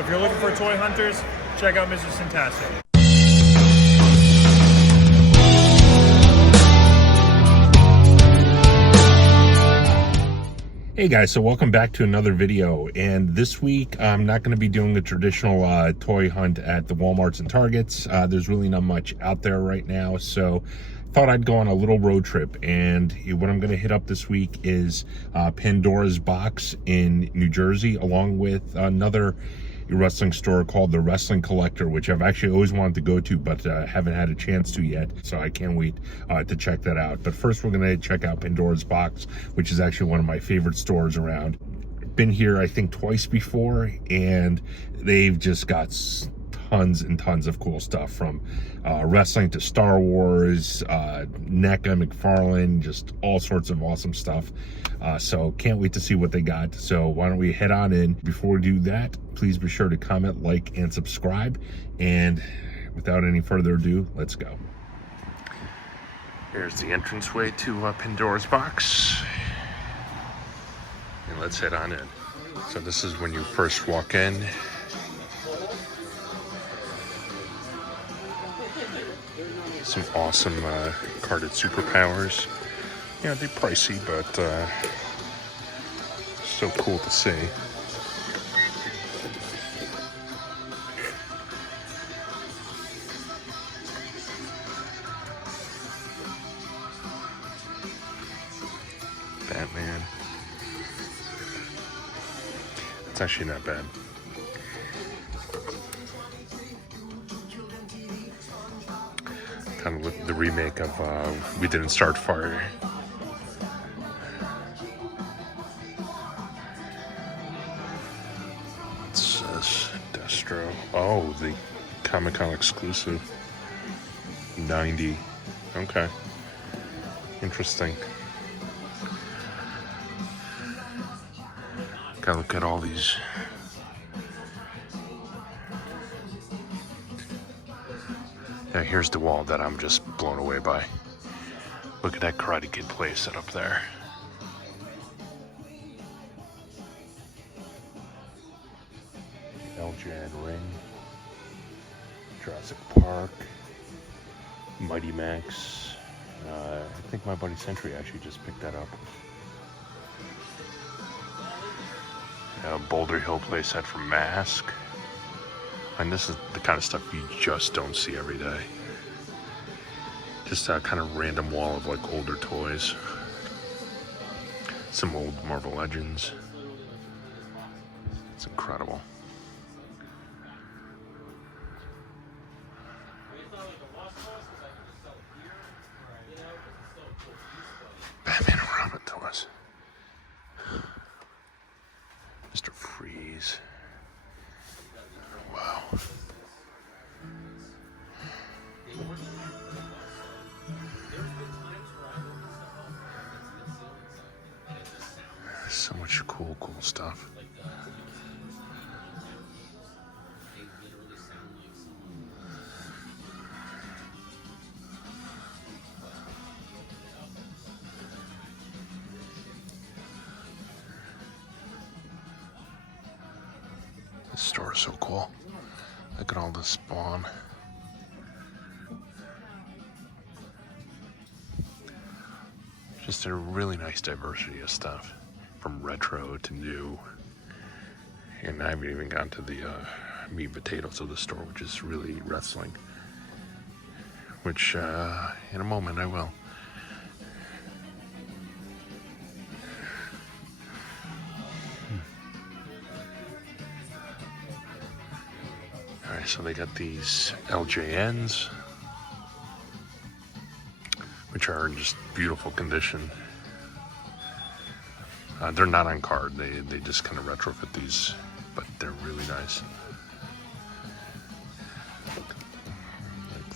So if you're looking for toy hunters, check out Mr. Fantastic. Hey guys, so welcome back to another video, and this week I'm not going to be doing the traditional toy hunt at the Walmarts and Targets. There's really not much out there right now, so thought I'd go on a little road trip. And what I'm going to hit up this week is Pandora's box in New Jersey, along with another wrestling store called The Wrestling Collector, which I've actually always wanted to go to, but haven't had a chance to yet, so I can't wait to check that out. But first we're going to check out Pandora's box, which is actually one of my favorite stores around. Been here I think twice before, and they've just got tons and tons of cool stuff, from wrestling to Star Wars, NECA, McFarlane, just all sorts of awesome stuff. So can't wait to see what they got. So why don't we head on in. Before we do that, please be sure to comment, like, and subscribe. And without any further ado, let's go. Here's the entranceway to Pandora's box. And let's head on in. So this is when you first walk in. Some awesome carded superpowers. Yeah, they're pricey, but so cool to see. Batman. It's actually not bad. Kind of the remake of We Didn't Start Fire. It says Destro. Oh, the Comic-Con exclusive. 90. Okay. Interesting. Gotta look at all these. Yeah, here's the wall that I'm just blown away by. Look at that Karate Kid play set up there. LJN Ring, Jurassic Park, Mighty Max. I think my buddy Sentry actually just picked that up. Boulder Hill play set from Mask. And this is the kind of stuff you just don't see every day. Just a kind of random wall of like older toys. Some old Marvel Legends. It's incredible. Batman and Robin toys. Mr. Freeze. Wow. So much cool stuff. This store is so cool. Look at all this Spawn. Just a really nice diversity of stuff, from retro to new. And I haven't even gotten to the meat and potatoes of the store, which is really wrestling. Which, in a moment, I will. Alright, so they got these LJNs, which are in just beautiful condition. They're not on card, they just kind of retrofit these, but they're really nice.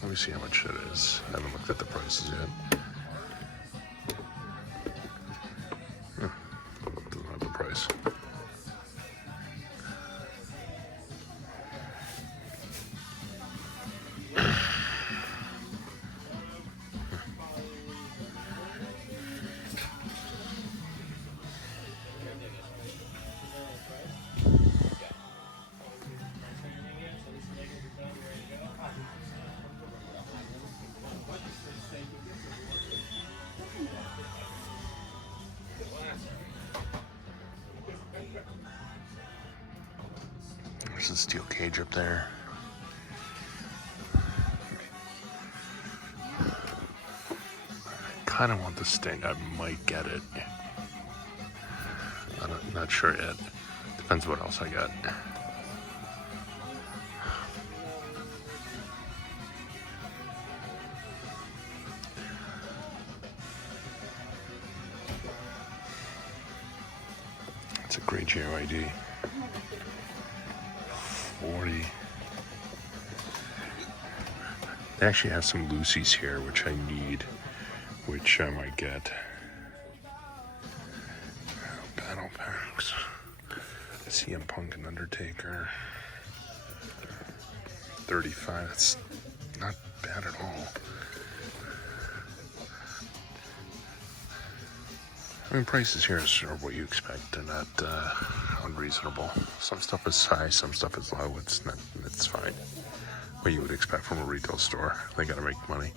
Let me see how much it is. I haven't looked at the prices yet. Doesn't have the price. There's a steel cage up there. Kind of want the Sting. I might get it. I'm not sure yet. Depends what else I got. It's a great JYD. 40. They actually have some Lucy's here, which I need, which I might get. Battle packs. CM Punk and Undertaker. 35. That's not bad at all. I mean, prices here are what you expect. They're not unreasonable. Some stuff is high, some stuff is low. It's not. It's fine. What you would expect from a retail store. They gotta make money.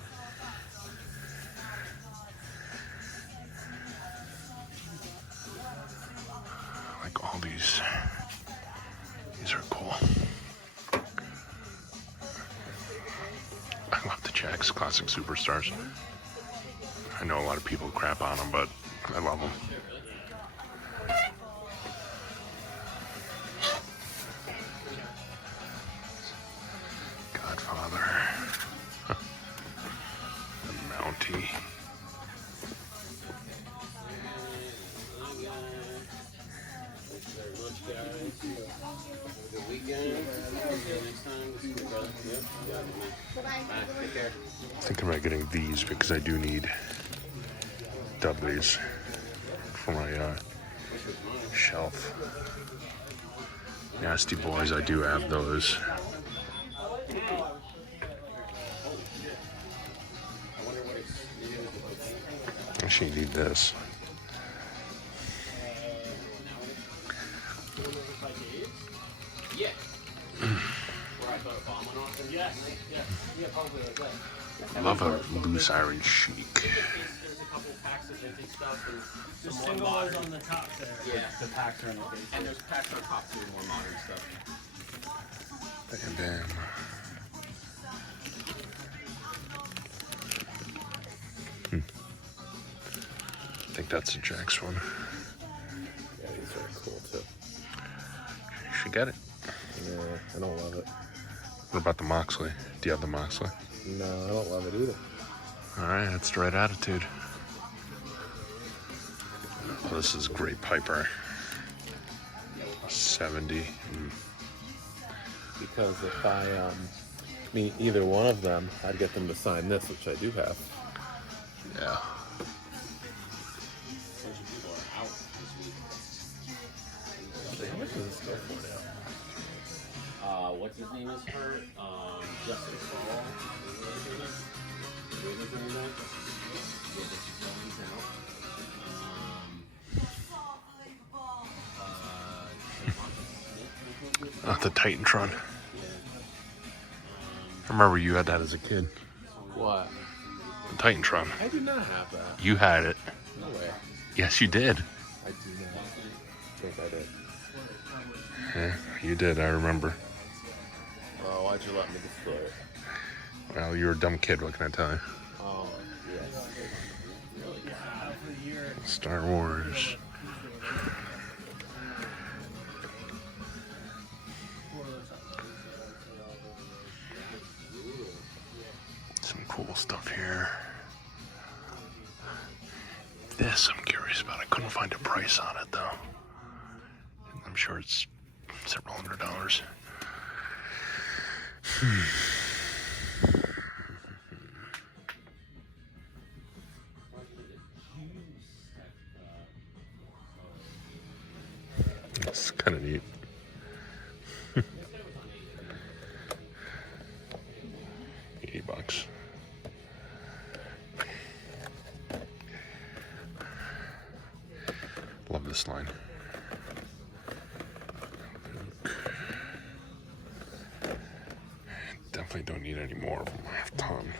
Like all these. These are cool. I love the Jack's Classic Superstars. I know a lot of people crap on them, but I love them. Godfather. The Mountie. Thinking about getting these because I do need Dudleys for my shelf. Nasty Boys, I do have those. Actually need this. Love a loose iron chic. There's a couple packs of vintage stuff and the single ones on the top there. Yeah, the packs are in the base. And there's packs on top too, more modern stuff. And then I think that's a Jack's one. Yeah, these are cool too. You should get it. Yeah, I don't love it. What about the Moxley? Do you have the Moxley? No, I don't love it either. Alright, that's the right attitude. Oh, this is Great Piper. 70. Because if I meet either one of them, I'd get them to sign this, which I do have. Yeah. How much does this go for now? What's his name is hurt? Justin Paul. The Titantron. I remember you had that as a kid. What? The Titantron. I did not have that. You had it. No way. Yes, you did. I do not think I did. Yeah, you did, I remember. Oh, why'd you let me destroy it? Well, you were a dumb kid, what can I tell you? Oh, yes. Star Wars. Some cool stuff here. This I'm curious about. I couldn't find a price on it though. I'm sure it's several $100s. It's kind of neat. $80. Love this line. Definitely don't need any more of them. I have a ton.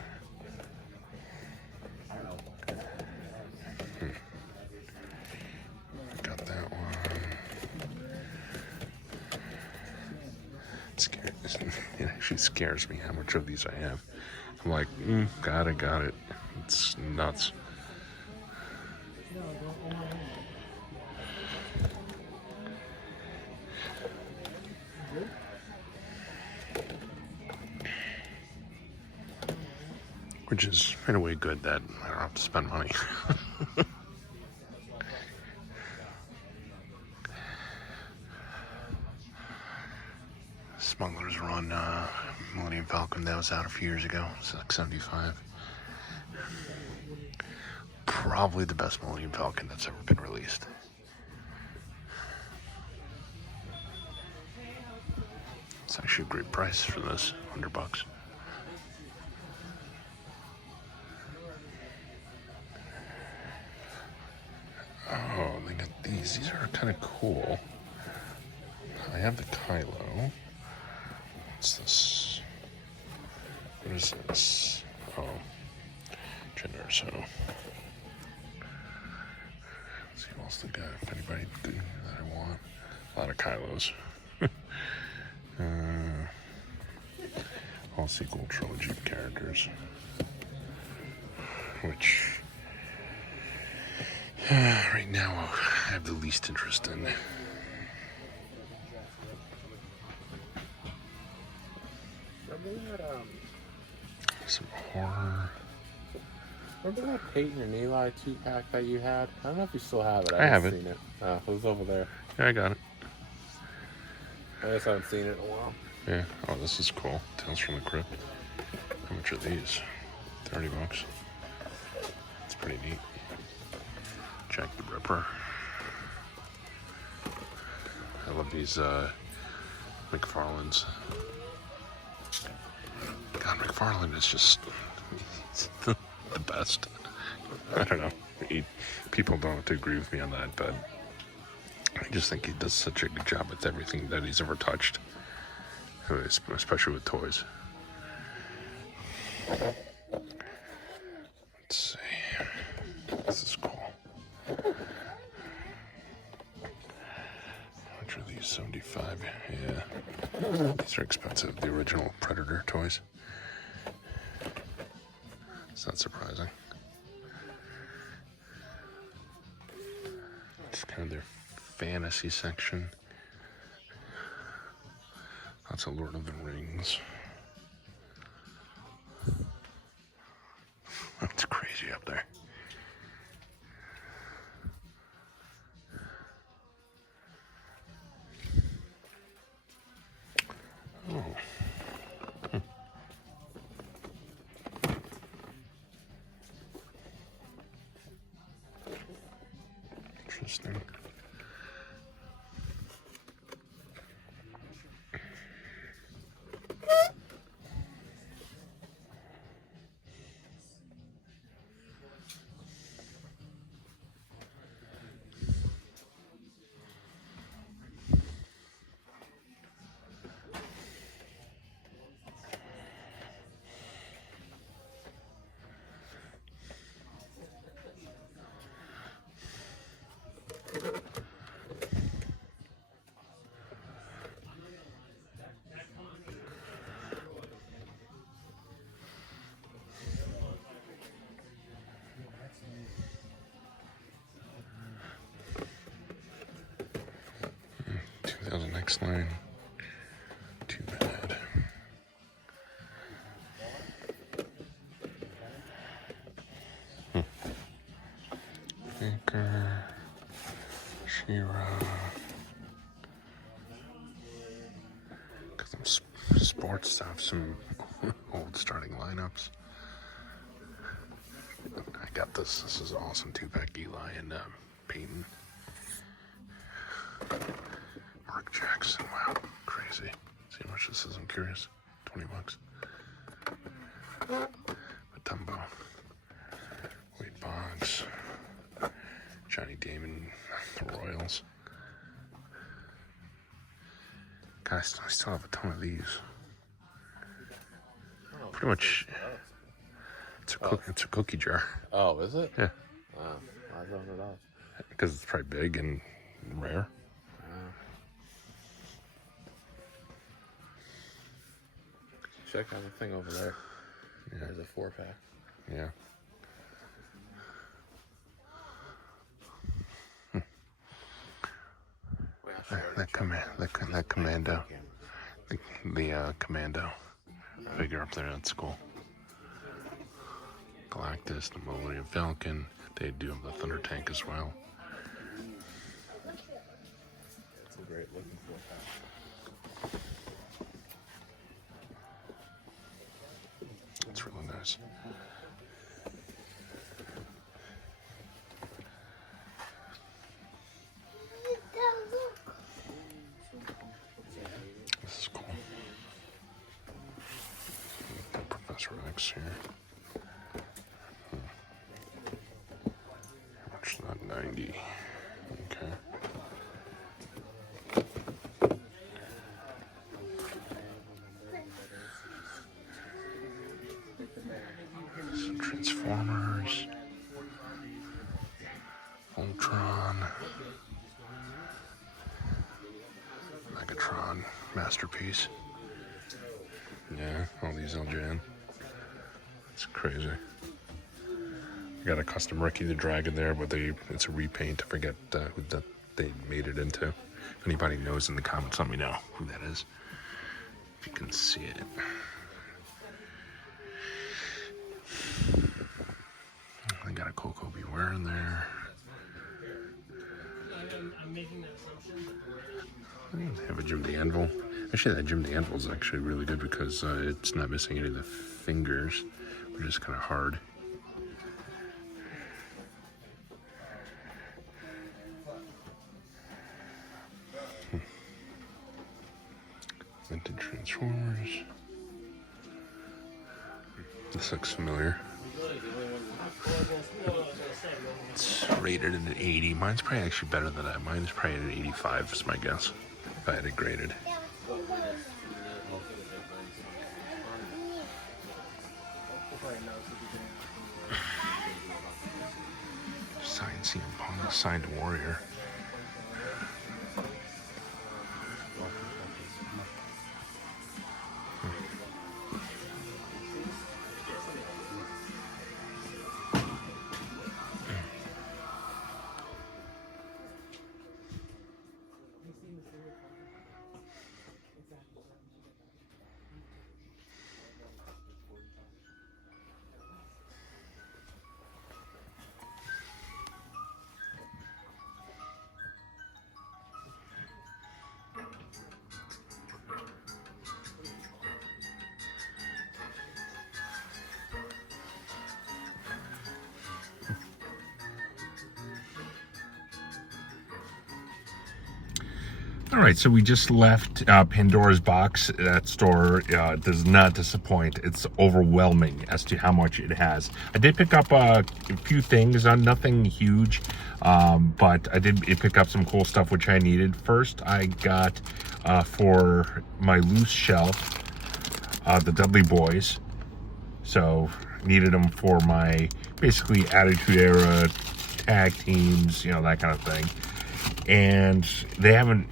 Got that one. It actually scares me how much of these I have. I'm like, got it. It's nuts. Which is, in a way, good that I don't have to spend money. Smugglers Run Millennium Falcon, that was out a few years ago. It's like 75. Probably the best Millennium Falcon that's ever been released. It's actually a great price for this, $100. Oh, they got these. These are kind of cool. I have the Kylo. What's this? What is this? Oh, Gender. So, let's see what else they got. If anybody that I want, a lot of Kylos. All sequel trilogy characters, which right now I have the least interest in. Some horror. Remember that Peyton and Eli 2-pack that you had? I don't know if you still have it. I have it. Seen it. It was over there. Yeah, I got it. I just haven't seen it in a while. Yeah. Oh, this is cool. Tales from the Crypt. How much are these? $30. It's pretty neat. Jack the Ripper. I love these McFarlane's. God, McFarlane is just the best. I don't know. People don't have to agree with me on that, but I just think he does such a good job with everything that he's ever touched, especially with toys. Let's see. This is cool. How much are these? 75. Yeah. These are expensive. The original Predator toys. It's not surprising. It's kind of their fantasy section. Lots of Lord of the Rings. It's crazy up there. Oh. Interesting. 2000 X line. Too bad. Baker, She-Ra. Got some sports stuff, some old starting lineups. I got this. This is awesome. 2-pack Eli and Peyton. Mark Jackson. Wow, crazy. See how much this is? I'm curious. $20. Matumbo. Wade Boggs. Johnny Damon. The Royals. Guys, I still have a ton of these. Pretty much. It's a cookie jar. Oh, is it? Yeah. Why is it $100? Because it's probably big and rare. Check out the thing over there. Yeah. There's a 4-pack. Yeah. That commando, the commando figure up there, that's cool. Galactus, the Millennium Falcon. They do have the Thunder Tank as well. It's a great looking 4-pack. It's really nice. This is cool. Got Professor X here. How much is that? 90. Okay. Some Transformers. Ultron. Megatron. Masterpiece. Yeah, all these LJN. It's crazy. I got a custom Ricky the Dragon there, but it's a repaint. I forget who that they made it into. If anybody knows in the comments, let me know who that is. If you can see it. I got a Coco Beware in there. I'm making that assumption. I have a Jim the Anvil. Actually, that Jim the Anvil is actually really good because it's not missing any of the fingers, which is kind of hard. Vintage Transformers. This looks familiar. It's rated at an 80. Mine's probably actually better than that. Mine's probably at an 85 is my guess, if I had it graded. Signed CM Punk, signed Warrior. All right, so we just left Pandora's box. That store does not disappoint. It's overwhelming as to how much it has. I did pick up a few things, nothing huge, but I did pick up some cool stuff which I needed. First, I got for my loose shelf the Dudley Boys. So needed them for my basically Attitude Era tag teams, you know, that kind of thing. And they haven't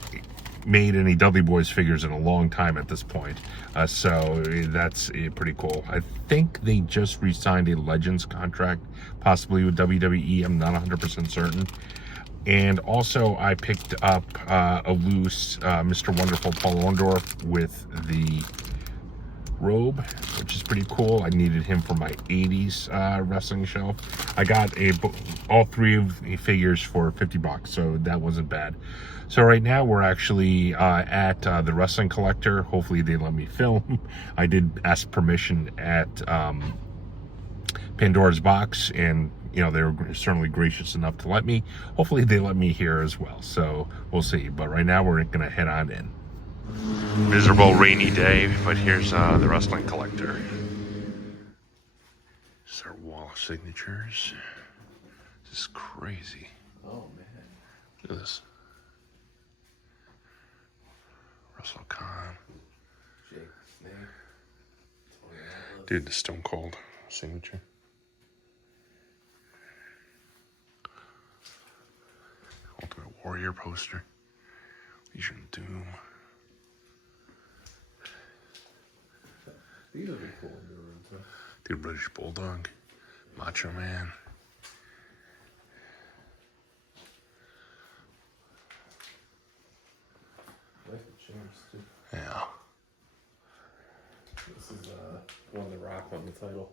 made any Dudley Boys figures in a long time at this point, so that's pretty cool. I think they just re-signed a Legends contract, possibly with WWE. I'm not 100% certain. And also I picked up a loose Mr. Wonderful Paul Orndorff with the robe, which is pretty cool. I needed him for my 80s wrestling shelf. I got all three of the figures for $50, so that wasn't bad. So right now we're actually at the Wrestling Collector. Hopefully they let me film. I did ask permission at Pandora's box, and you know, they were certainly gracious enough to let me. Hopefully they let me here as well, so we'll see. But right now we're gonna head on in. Miserable rainy day, but here's the Wrestling Collector. This is our wall of signatures. This is crazy. Oh, man. Look at this. Russell Khan. Jake Snake. Dude, the Stone Cold signature. Ultimate Warrior poster. Legion of Doom. These would be cool in your room too. Dude, British Bulldog. Macho Man. I like the chairs too. Yeah. This is one The Rock on the title.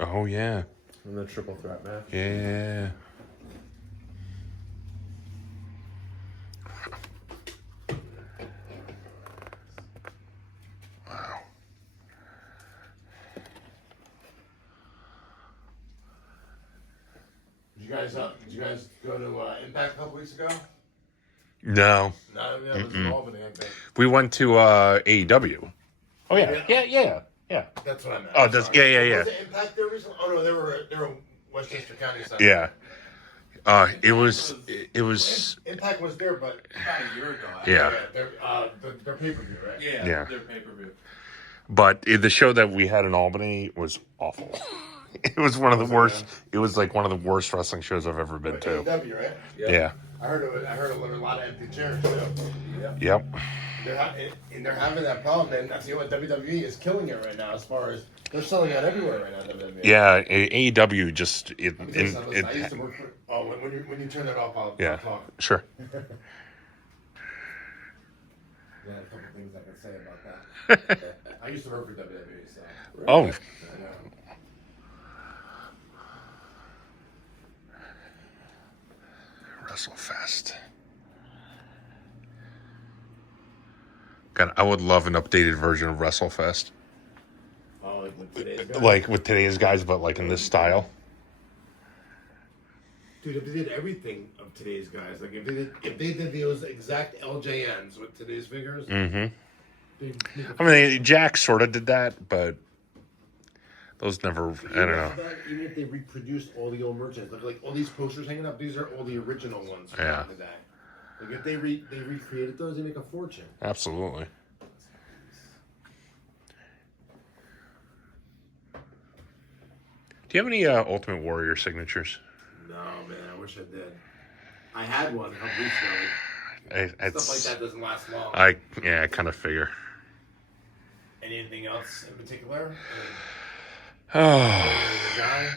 Oh, yeah. And the triple threat match. Yeah. Wow. Did you guys go to Impact a couple weeks ago? No. No, it was in Albany, I think. We went to AEW. Oh, yeah. Yeah. That's what I meant. Oh, I'm that's, sorry. yeah. Was it Impact there recently? Oh no, they were in Westchester County Center. Yeah. It was. Impact was there, but About a year ago. Yeah. their pay per view, right? Yeah. Yeah. Their pay-per-view. But the show that we had in Albany was awful. It was one of the worst. It was like one of the worst wrestling shows I've ever been to. AEW, right? Yeah. I heard a lot of empty chairs too. Yep. And they're having that problem, and I feel like WWE is killing it right now. As far as they're selling out everywhere right now. WWE. Yeah. AEW just I used to work for. Oh, when you turn that off, I'll talk. Sure. Yeah, a couple things I can say about that. I used to work for WWE, so. Oh. I know. WrestleFest. God, I would love an updated version of WrestleFest. Oh, like with today's guys? Like with today's guys, but like in this style. Dude, if they did everything of today's guys, like if they did those exact LJNs with today's figures, I mean, Jack sort of did that, but those never. I don't know. Even if they reproduced all the old merchandise, like all these posters hanging up, these are all the original ones from Yeah. back in the day. Like if they recreated those, they make a fortune. Absolutely. Do you have any Ultimate Warrior signatures? No, man, I wish I did. I had one a couple weeks ago. Stuff like that doesn't last long. I kind of figure. Anything else in particular? Oh, The guy?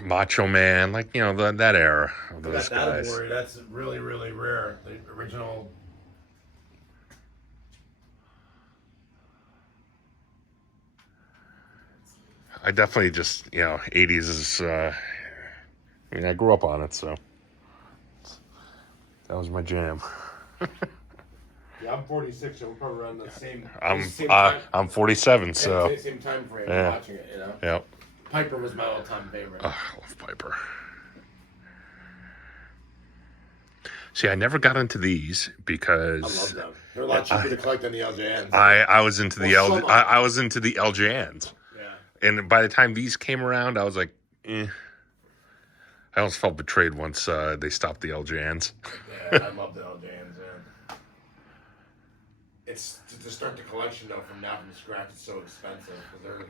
Macho Man, like that era of those That guys. Warrior, that's really, really rare. The original. I definitely just 80s is. I mean, I grew up on it, so that was my jam. Yeah, I'm 46, so we're probably around the same. I'm same time, I'm 47, so same time frame Yeah. watching it. yep. Piper was my all-time favorite. Oh, I love Piper. See, I never got into these I because love them. They're a lot cheaper to collect than the LJNs. I was into the Well, some I was into the LJNs, Yeah. and by the time these came around, I was like, I almost felt betrayed once they stopped the LJNs. Yeah, I love the LJNs, man. It's to start the collection though from scratch. It's so expensive because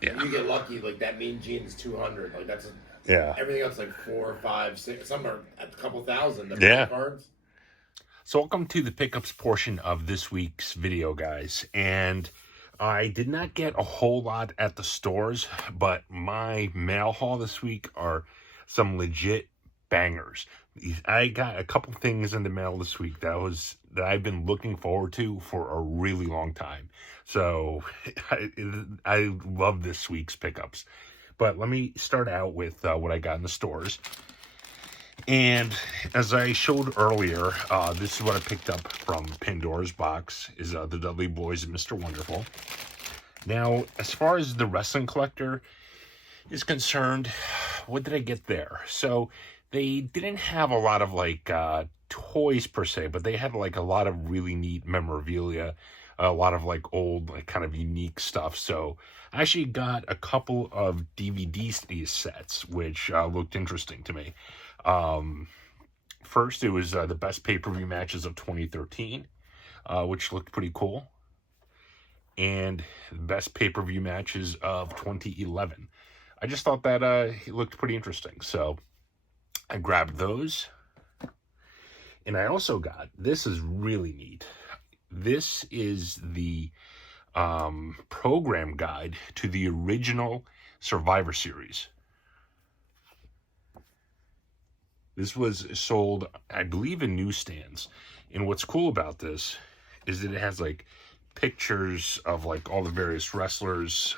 Yeah. you get lucky like that Mean Gene's 200. Like that's Yeah. everything else like 4, 5, 6. Some are a couple thousand. The Yeah. cards. So welcome to the pickups portion of this week's video, guys. And I did not get a whole lot at the stores, but my mail haul this week are some legit bangers. I got a couple things in the mail this week that I've been looking forward to for a really long time. So I love this week's pickups. But let me start out with what I got in the stores. And as I showed earlier, this is what I picked up from Pandora's box, is the Dudley Boys and Mr. Wonderful. Now, as far as the wrestling collector is concerned, what did I get there? So they didn't have a lot of like toys per se, but they had like a lot of really neat memorabilia, a lot of like old, like kind of unique stuff. So I actually got a couple of DVD sets, which looked interesting to me. First, it was the best pay-per-view matches of 2013, which looked pretty cool. And best pay-per-view matches of 2011. I just thought that it looked pretty interesting. So I grabbed those. And I also got, this is really neat. This is the program guide to the original Survivor Series. This was sold, I believe, in newsstands. And what's cool about this is that it has like pictures of like all the various wrestlers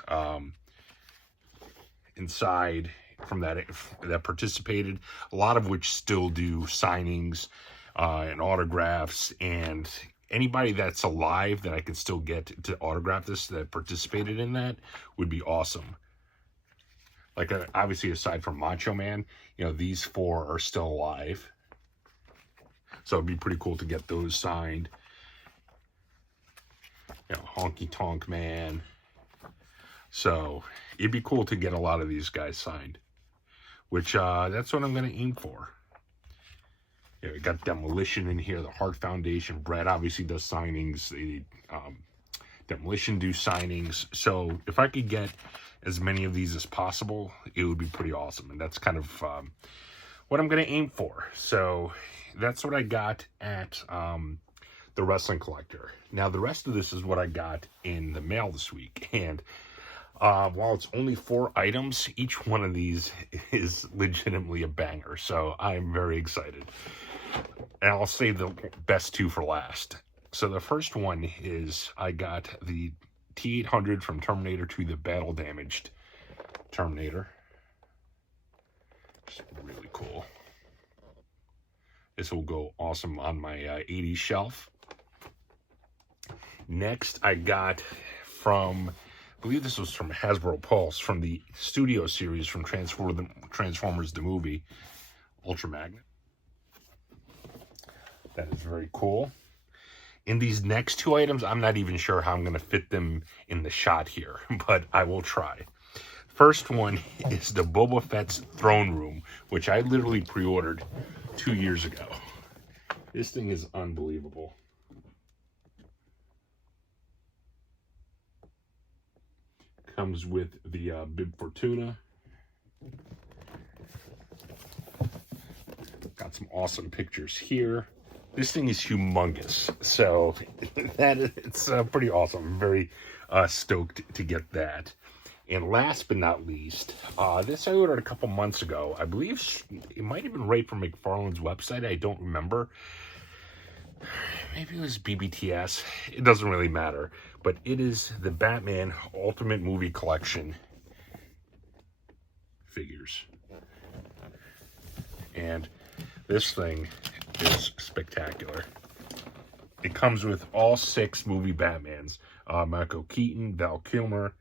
inside from that participated, a lot of which still do signings and autographs, and anybody that's alive that I could still get to autograph this that participated in that would be awesome. Like, obviously, aside from Macho Man, you know, these 4 are still alive. So it'd be pretty cool to get those signed. You know, Honky Tonk Man. So it'd be cool to get a lot of these guys signed. Which, that's what I'm going to aim for. You know, we got Demolition in here, the Heart Foundation. Brad obviously does signings. Demolition do signings. So if I could get as many of these as possible, it would be pretty awesome. And that's kind of what I'm going to aim for. So that's what I got at the Wrestling Collector. Now, the rest of this is what I got in the mail this week. And while it's only 4 items, each one of these is legitimately a banger. So I'm very excited. And I'll save the best 2 for last. So the first one is I got the T-800 from Terminator 2, the battle damaged Terminator. It's really cool. This will go awesome on my 80s shelf. Next, I got from, I believe this was from Hasbro Pulse, from the Studio series from Transformers the movie, Ultra Magnet. That is very cool. In these next 2 items, I'm not even sure how I'm going to fit them in the shot here, but I will try. First one is the Boba Fett's Throne Room, which I literally pre-ordered 2 years ago. This thing is unbelievable. Comes with the Bib Fortuna. Got some awesome pictures here. This thing is humongous, so it's pretty awesome. I'm very stoked to get that. And last but not least, this I ordered a couple months ago. I believe it might have been right from McFarlane's website. I don't remember. Maybe it was BBTS. It doesn't really matter. But it is the Batman Ultimate Movie Collection figures. And this thing is spectacular. It comes with all 6 movie Batmans. Michael Keaton, Val Kilmer,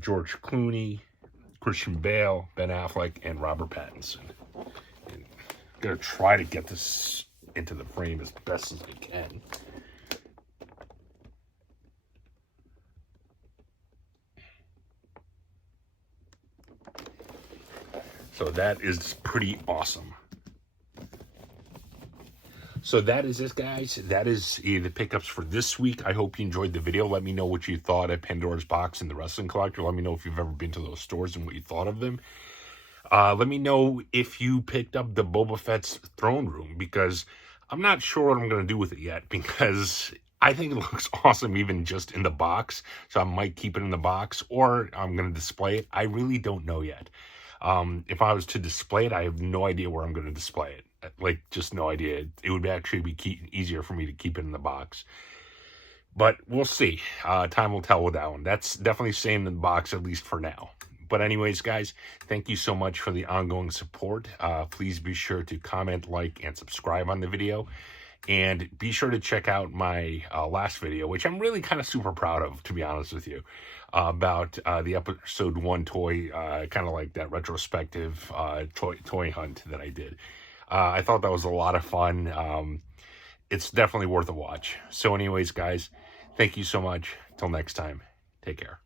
George Clooney, Christian Bale, Ben Affleck, and Robert Pattinson. And I'm going to try to get this into the frame as best as I can. So that is pretty awesome. So that is it, guys. That is the pickups for this week. I hope you enjoyed the video. Let me know what you thought at Pandora's Box and the Wrestling Collector. Let me know if you've ever been to those stores and what you thought of them. Let me know if you picked up the Boba Fett's Throne Room, because I'm not sure what I'm going to do with it yet, because I think it looks awesome even just in the box. So I might keep it in the box, or I'm going to display it. I really don't know yet. If I was to display it, I have no idea where I'm going to display it. Like, just no idea. It would actually be easier for me to keep it in the box. But we'll see. Time will tell with that one. That's definitely staying in the box, at least for now. But anyways, guys, thank you so much for the ongoing support. Please be sure to comment, like, and subscribe on the video. And be sure to check out my last video, which I'm really kind of super proud of, to be honest with you, about the episode 1 toy, kind of like that retrospective toy hunt that I did. I thought that was a lot of fun. It's definitely worth a watch. So anyways, guys, thank you so much. Till next time, take care.